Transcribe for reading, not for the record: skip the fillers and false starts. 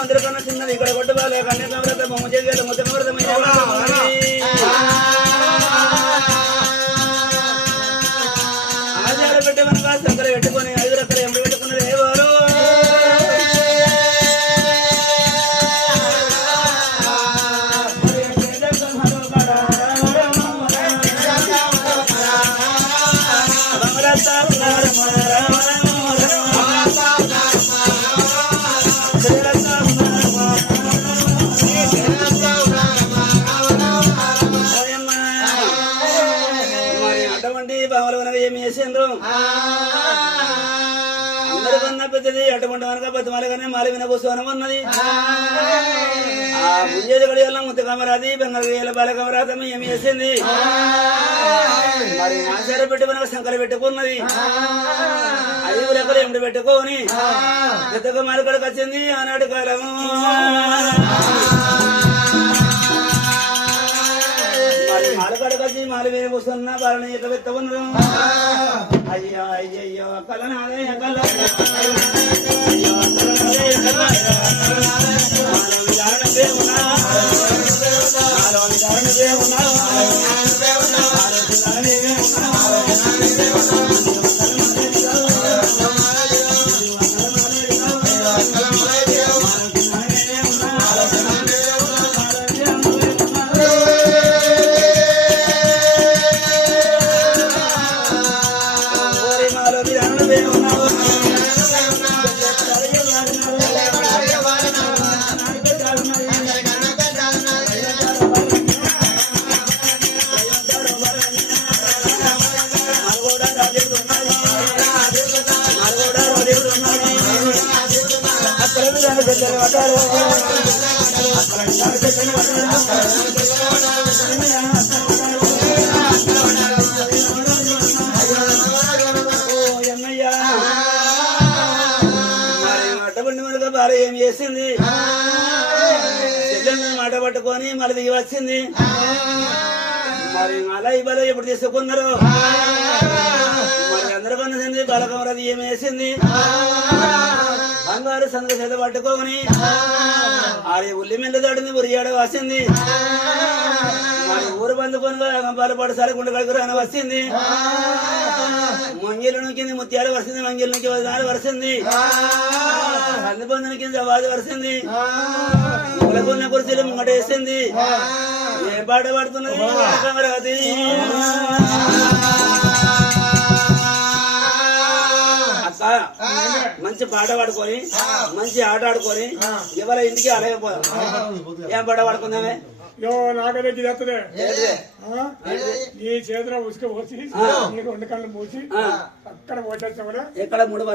అందరికన్నా చిన్నది ఇక్కడ కొట్టబాలే కన్యాకమరత బొమ్మ చేయాలి మొత్తం ఆచార పెట్టమనగా సంకర పెట్టుకొని 5 రకాల ఎంబడి పెట్టుకున్నది ఎవరు ఏమి చేసిండ్రు అందరికన్నా పెద్దది అటువంటి వనక బతిమాలగానే మాలి విన కూర్చోనం ఉన్నది ఆ ముంజేది గడియల్లో ముత్తకమరాది బెంగళ బాలకమరాతమ్మ ఏమి చేసింది మరి ఆచార పెట్టి మనకు సంకర పెట్టుకున్నది 5 రకాలు ఎండు పెట్టుకొని పెద్దగా మాలకడకు వచ్చింది ఆనాటి కాలము మాలకడకొచ్చి మాలి మీద కూర్చున్న వాళ్ళని ఎక్క పెద్ద ఉన్నారు అయ్యో అయ్యయ్యో కలనాదే కల భార్య ఏం చేసింది మాట పట్టుకొని మళ్ళీ దిగి వచ్చింది మరి మళ్ళా ఈ బల ఎప్పుడు తీసుకున్నారు మరి అందరికన్నా బాలకమరాది ఏమి వేసింది బంగారు సంగ చేత పట్టుకోని అది ఉల్లి మిల్ల దాటింది ఉరియాడ వచ్చింది మరి ఊరు బందుకొని పాలపాటు సారి గుండె కడుకురు అని వచ్చింది మంగిలు కింద ముత్యాలు వరిసింది మంగిల నుంచి 14 వరిసింది కందిపందుల కింద వాది వరిసింది ములకున్న కుర్చీలు ముంగట వేసింది ఏ పాట పడుతున్నది బాలకమరాది మంచి పాట పాడుకొని మంచి ఆట ఆడుకొని ఎవరి ఇంటికి అడగపోదాం ఏం పాట పాడుకుందామే నాకదే గిదత్తదే నీ చేతిలో ఉసుక పోసి 2 కళ్ళు మూసి అక్కడ పోసేస్తాం ఎక్కడ 3